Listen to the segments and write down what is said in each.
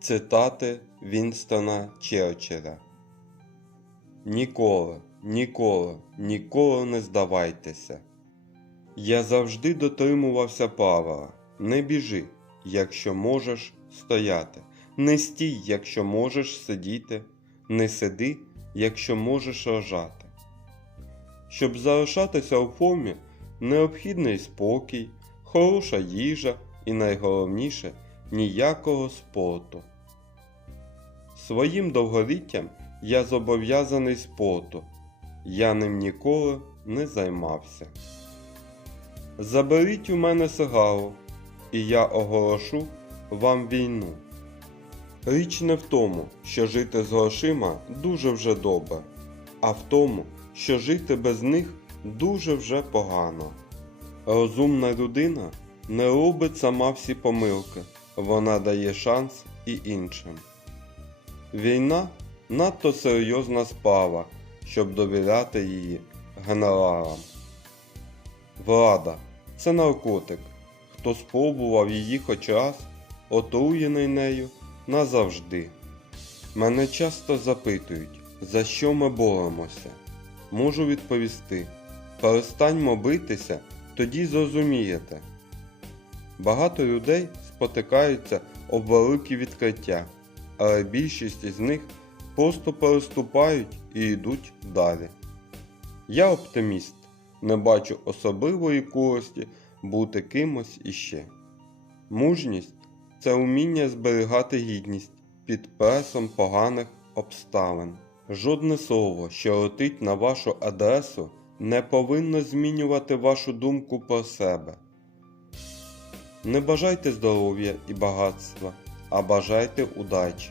Цитати Вінстона Черчилля Ніколи, ніколи, ніколи не здавайтеся. Я завжди дотримувався правила не біжи, якщо можеш стояти, не стій, якщо можеш сидіти, не сиди, якщо можеш лежати. Щоб залишатися у формі, необхідний спокій, хороша їжа і найголовніше ніякого спорту. Своїм довголіттям я зобов'язаний спорту, я ним ніколи не займався. Заберіть у мене сигару, і я оголошу вам війну. Річ не в тому, що жити з грошима дуже вже добре, а в тому, що жити без них дуже вже погано. Розумна людина не робить сама всі помилки, вона дає шанс і іншим. Війна надто серйозна справа, щоб довіряти її генералам. Влада це наркотик. Хто спробував її хоч раз, отруєний нею назавжди. Мене часто запитують, за що ми боремося. Можу відповісти: перестаньмо битися, тоді зрозумієте. Багато людей спотикаються об великі відкриття, але більшість із них просто переступають і йдуть далі. Я оптиміст, не бачу особливої користі бути кимось іще. Мужність це вміння зберігати гідність під пресом поганих обставин. Жодне слово, що летить на вашу адресу, не повинно змінювати вашу думку про себе. Не бажайте здоров'я і багатства, а бажайте удачі.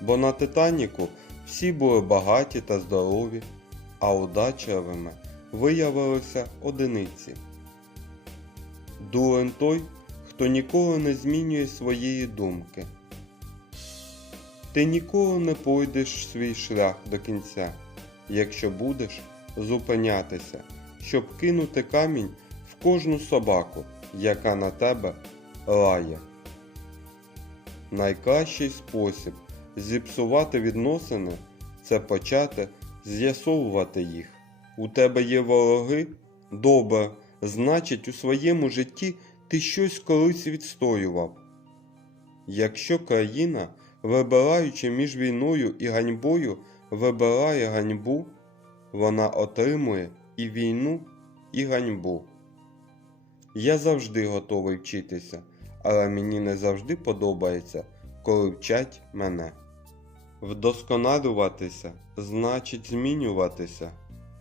Бо на Титаніку всі були багаті та здорові, а удачливими виявилися одиниці. Дурень той, хто ніколи не змінює своєї думки. Ти ніколи не пройдеш свій шлях до кінця, якщо будеш зупинятися, щоб кинути камінь в кожну собаку, яка на тебе лає. Найкращий спосіб зіпсувати відносини це почати з'ясовувати їх. У тебе є вороги? Добре, значить, у своєму житті ти щось колись відстоював. Якщо країна, вибираючи між війною і ганьбою, вибирає ганьбу, вона отримує і війну, і ганьбу. Я завжди готовий вчитися, але мені не завжди подобається, коли вчать мене. Вдосконалюватися значить змінюватися.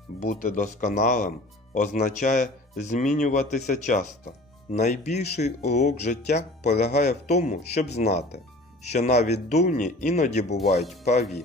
Бути досконалим означає змінюватися часто. Найбільший урок життя полягає в тому, щоб знати, що навіть дурні іноді бувають праві.